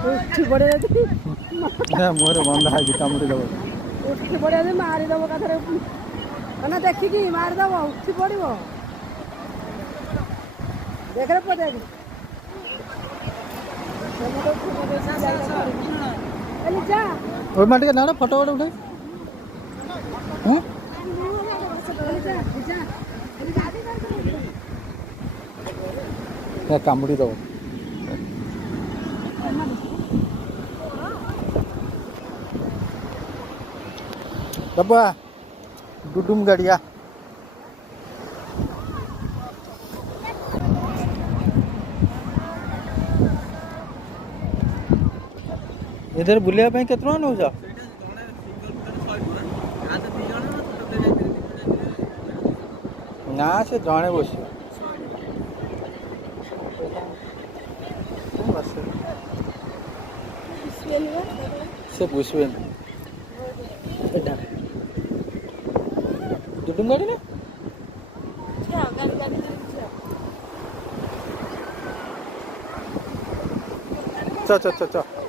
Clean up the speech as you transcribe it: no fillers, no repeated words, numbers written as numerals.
उठी पड़े मोर बंधा है कामुड़ी दब उठी पड़े मारिदेव कथरे ना देखिकी मारिदेव उठी पड़ो देख रे देख माटे ना फोटो गोटे उठे कामुड़ी दब दबा डुडुम गाड़िया इधर बुलिया केते टका नौ ना से जड़े बस से बुझे डुडुम गाड़ी ना च